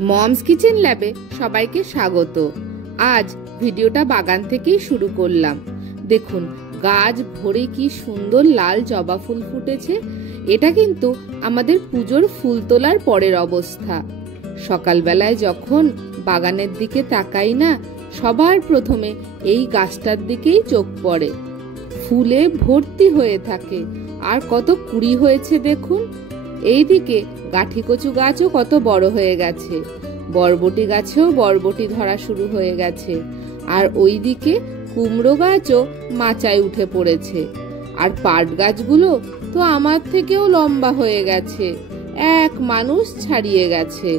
Moms kitchen ল্যাবে সবাইকে স্বাগত। আজ ভিডিওটা বাগান থেকেই শুরু করলাম। দেখুন গাছ ভরে কি সুন্দর লাল জবা ফুল ফুটেছে। এটা কিন্তু আমাদের পুজোর ফুল তোলার পরের অবস্থা। সকালবেলায় যখন বাগানের দিকে তাকাই না, সবার প্রথমে এই গাছটার দিকেই চোখ পড়ে। ফুলে ভর্তি হয়ে থাকে, আর কত কুড়ি হয়েছে দেখুন। এইদিকে গাঠি কচু গাছও কত বড় হয়ে গেছে, বরবটি গাছেও বরবটি ধরা শুরু হয়ে গেছে, আর ওইদিকে কুমড়ো গাছও মাচায় উঠে পড়েছে। আর পাট গাছগুলো তো আমার থেকেও লম্বা হয়ে গেছে, এক মানুষ ছাড়িয়ে গেছে।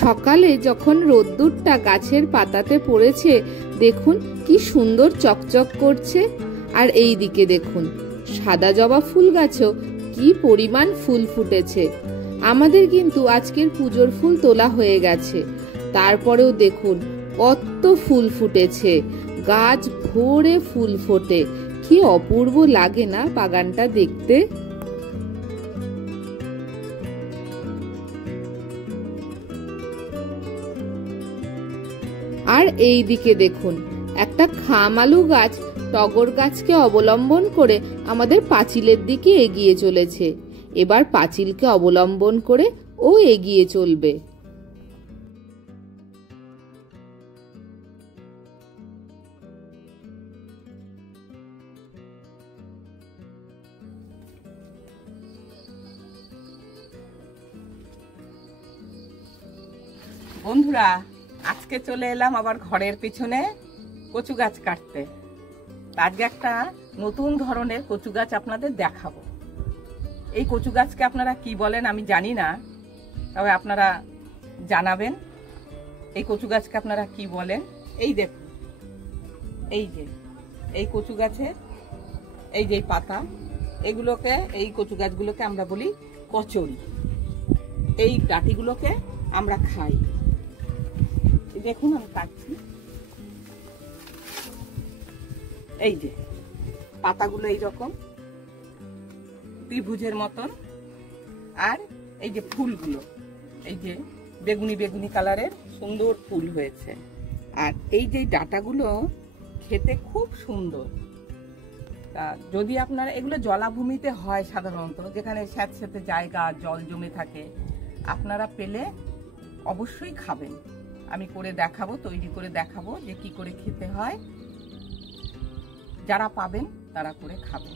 সকালে যখন রোদ্দুরটা গাছের পাতাতে পড়েছে, দেখুন কি সুন্দর চকচক করছে। আর এই দিকে দেখুন সাদা জবা ফুল গাছেও কি পরিমাণ ফুল ফুটেছে। আমাদের কিন্তু আজকের পুজোর ফুল তোলা হয়ে গেছে, তারপরেও দেখুন কত ফুল ফুটেছে। গাছ ভরে ফুল ফোটে, কি অপূর্ব লাগে না বাগানটা দেখতে। আর এই দিকে দেখুন একটা খাম আলু গাছ টগর গাছকে অবলম্বন করে আমাদের পাঁচিলের দিকে এগিয়ে চলেছে। এবার পাঁচিলকে অবলম্বন করে ও এগিয়ে চলবে। বন্ধুরা, আজকে চলে এলাম আবার ঘরের পিছনে কচু গাছ কাটতে। আজকে একটা নতুন ধরনের কচু গাছ আপনাদের দেখাবো। এই কচু গাছকে আপনারা কি বলেন আমি জানি না, তবে আপনারা জানাবেন এই কচু গাছকে আপনারা কি বলেন। এই দেখুন, এই কচু গাছের এই যে পাতা, এগুলোকে, এই কচু গাছগুলোকে আমরা বলি কচুরি। এই ডাঁটিগুলোকে আমরা খাই। দেখুন আমি কাটছি, এই যে পাতাগুলো এইরকম ত্রিভুজের মতন, আর এই যে ফুলগুলো এই যে বেগুনি বেগুনি কালারের সুন্দর ফুল হয়েছে। আর এই যে ডাঁটাগুলো খেতে খুব সুন্দর। তা যদি আপনারা, এগুলো জলাভূমিতে হয় সাধারণত, যেখানে স্যাঁতস্যাঁতে জায়গা, জল জমে থাকে, আপনারা পেলে অবশ্যই খাবেন। আমি করে দেখাবো, তৈরি করে দেখাবো যে কি করে খেতে হয়। যারা পাবেন তারা করে খাবেন।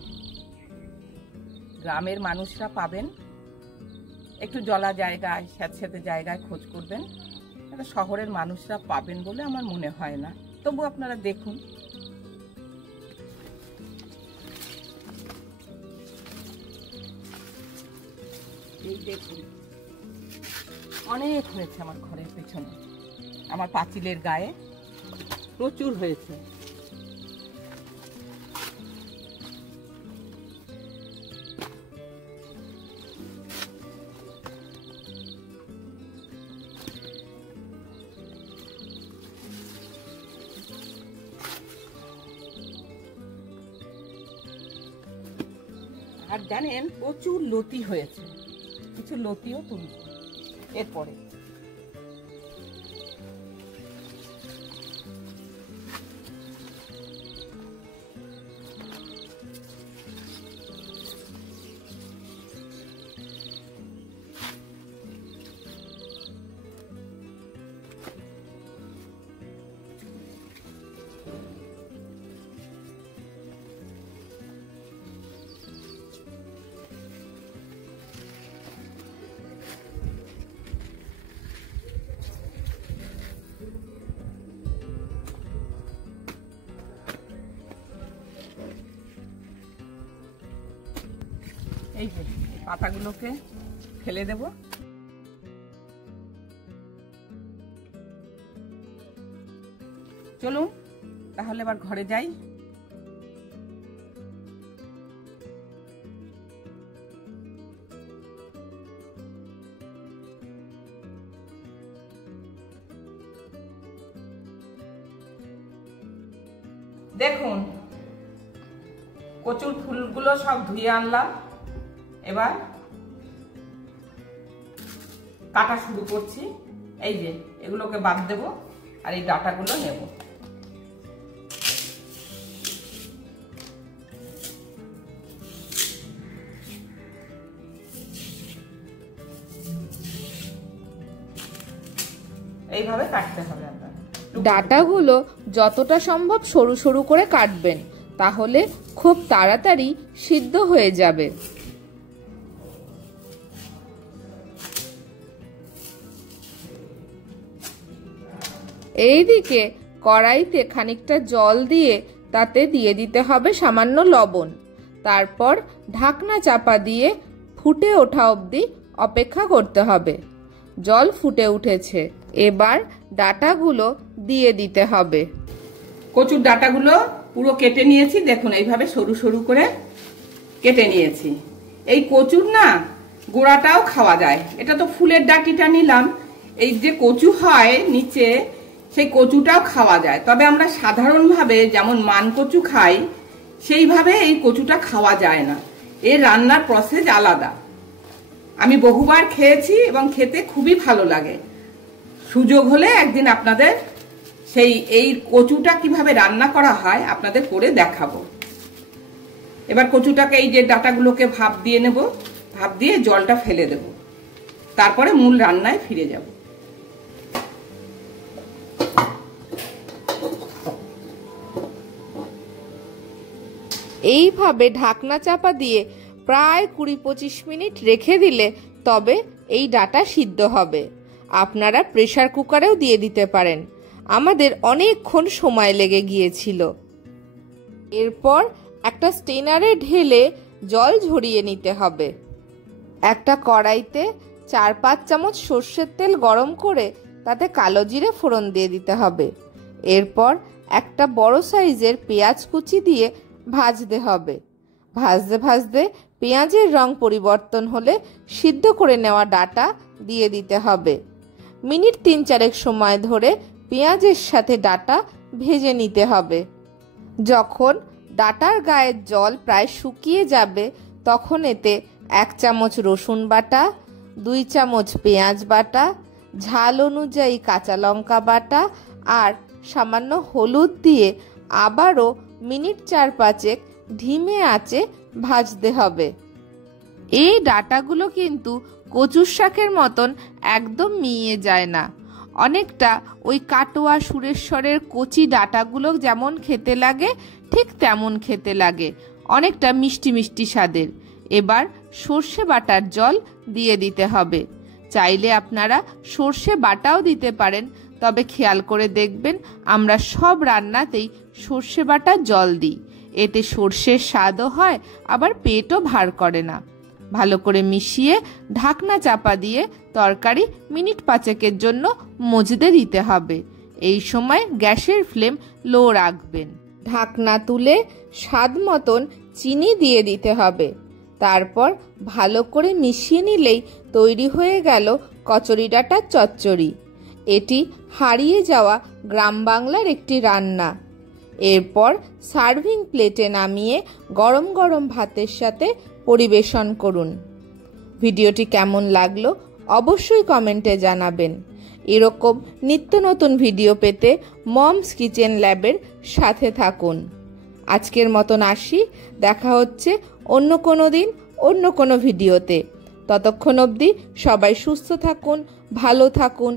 গ্রামের মানুষরা পাবেন, একটু জলা জায়গায়, স্যাঁতস্যাঁতে জায়গায় খোঁজ করবেন। এটা শহরের মানুষরা পাবেন বলে আমার মনে হয় না, তবু আপনারা দেখুন। এই দেখুন অনেক হয়েছে আমার ঘরের পেছনে, আমার পাঁচিলের গায়ে প্রচুর হয়েছে। আর জানেন প্রচুর লতি হয়েছে, কিছু লতিও তুলব এরপরে। এই যে পাতাগুলোকে ফেলে দেব। চলুন তাহলে এবার ঘরে যাই। দেখুন কচুর ফুলগুলো সব ধুয়ে আনলাম, এবার কাটা শুরু করছি। এই যে এগুলোকে বাদ দেব আর এই ডাটাগুলো নেব। এইভাবে কাটতে হবে আপনার। ডাটাগুলো যতটা সম্ভব সরু সরু করে কাটবেন, তাহলে খুব তাড়াতাড়ি সিদ্ধ হয়ে যাবে। এইদিকে কড়াইতে খানিকটা জল দিয়ে তাতে দিয়ে দিতে হবে সামান্য লবণ। তারপর ঢাকনা চাপা দিয়ে ফুটে ওঠা অবধি অপেক্ষা করতে হবে। জল ফুটে উঠেছে, এবার ডাটাগুলো দিয়ে দিতে হবে। কচুর ডাটাগুলো পুরো কেটে নিয়েছি, দেখুন এইভাবে সরু সরু করে কেটে নিয়েছি। এই কচুর না গোড়াটাও খাওয়া যায়, এটা তো ফুলের ডাঁটিটা নিলাম, এই যে কচু হয় নিচে সেই কচুটাও খাওয়া যায়। তবে আমরা সাধারণভাবে যেমন মান কচু খাই সেইভাবে এই কচুটা খাওয়া যায় না, এর রান্নার প্রসেস আলাদা। আমি বহুবার খেয়েছি এবং খেতে খুবই ভালো লাগে। সুযোগ হলে একদিন আপনাদের এই কচুটা কিভাবে রান্না করা হয় আপনাদের করে দেখাবো। এবার কচুটাকে এই যে ডাটাগুলোকে ভাপ দিয়ে নেব, ভাপ দিয়ে জলটা ফেলে দেব, তারপরে মূল রান্নায় ফিরে যাব। এইভাবে ঢাকনা চাপা দিয়ে প্রায় 20-25 মিনিট রেখে দিলে তবে এই ডাটা সিদ্ধ হবে। আপনারা প্রেসার কুকারেও দিয়ে দিতে পারেন, আমাদের অনেকক্ষণ সময় লেগে গিয়েছিল। এরপর একটা স্টেনারে ঢেলে জল ঝরিয়ে নিতে হবে। একটা কড়াইতে 4-5 চামচ সর্ষের তেল গরম করে তাতে কালো জিরে ফোড়ন দিয়ে দিতে হবে। এরপর একটা বড় সাইজের পেঁয়াজ কুচি দিয়ে ভাজতে হবে। ভাজতে ভাজতে পেঁয়াজের রং পরিবর্তন হলে সিদ্ধ করে নেওয়া ডাটা দিয়ে দিতে হবে। মিনিট 3-4 সময় ধরে পেঁয়াজের সাথে ডাটা ভেজে নিতে হবে। যখন ডাটার গায়ের জল প্রায় শুকিয়ে যাবে তখন এতে 1 চামচ রসুন বাটা, 2 চামচ পেঁয়াজ বাটা, ঝাল অনুযায়ী কাঁচা লঙ্কা বাটা আর সামান্য হলুদ দিয়ে আবারও মিনিট 4-5 ধিমে আঁচে ভাজতে হবে। এই ডাটাগুলো কিন্তু কচুর শাকের মতন একদম মিইয়ে যায় না, অনেকটা ওই কাটোয়া সুরেশ্বরের কচি ডাটাগুলো যেমন খেতে লাগে ঠিক তেমন খেতে লাগে, অনেকটা মিষ্টি মিষ্টি স্বাদের। এবার সর্ষে বাটার জল দিয়ে দিতে হবে। চাইলে আপনারা সর্ষে বাটাও দিতে পারেন, তবে খেয়াল করে দেখবেন আমরা সব রান্নাতেই সর্ষে বাটার জল দিই, এতে সর্ষের স্বাদও হয় আবার পেটও ভার করে না। ভালো করে মিশিয়ে ঢাকনা চাপা দিয়ে তরকারি মিনিট 5 জন্য মজতে দিতে হবে। এই সময় গ্যাসের ফ্লেম লো রাখবেন। ঢাকনা তুলে স্বাদ মতন চিনি দিয়ে দিতে হবে। তারপর ভালো করে মিশিয়ে নিলেই তৈরি হয়ে গেল কচুরি ডাঁটার চচ্চড়ি। এটি হারিয়ে যাওয়া গ্রাম বাংলার একটি রান্না। এরপর সার্ভিং প্লেটে নামিয়ে গরম গরম ভাতের সাথে পরিবেশন করুন। ভিডিওটি কেমন লাগলো অবশ্যই কমেন্টে জানাবেন। এরকম নিত্য নতুন ভিডিও পেতে মমস কিচেন ল্যাবের সাথে থাকুন। আজকের মতন আসি, দেখা হচ্ছে অন্য কোনো দিন অন্য কোনো ভিডিওতে। ততক্ষণ অবধি সবাই সুস্থ থাকুন, ভালো থাকুন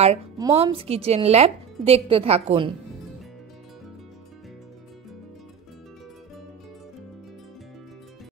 আর মমস কিচেন ল্যাব দেখতে থাকুন।